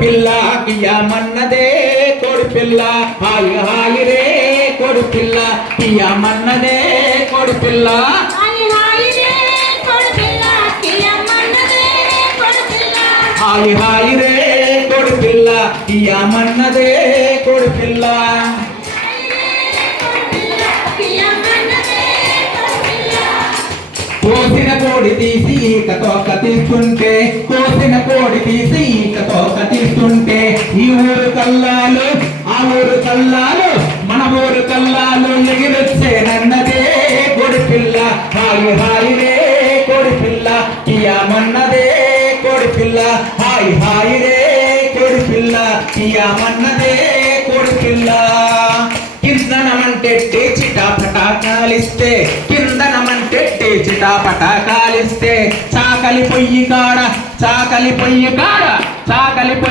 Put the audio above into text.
పిల్ల కియమన్నదే కోడి పిల్ల హాయి హాయి రే కోడి పిల్ల కియమన్నదే కోడి పిల్ల హాయి హాయి రే కోడి పిల్ల కియమన్నదే కోడి పిల్ల కోసిన కోడి తీసి ఈకతోక తీస్తుంటే కోసిన కోడి తీసి ఈకతోక తీస్తుంటే ఈ ఊరు కల్లాలు ఆ ఊరు కల్లాలు మన ఊరు కల్లాలు ఎగిరొచ్చేనన్నదే కోడి పిల్ల హాయి హాయి రే కోడి పిల్ల కియమన్నదే కోడి పిల్ల హాయి హాయి రే కోడి పిల్ల కియమన్నదే కోడి పిల్ల కిందనమంటే చిటాపటా కాలిస్తే కిందనమంటే చిటాపటా కాలిస్తే చాకలి పొయ్యి కాడ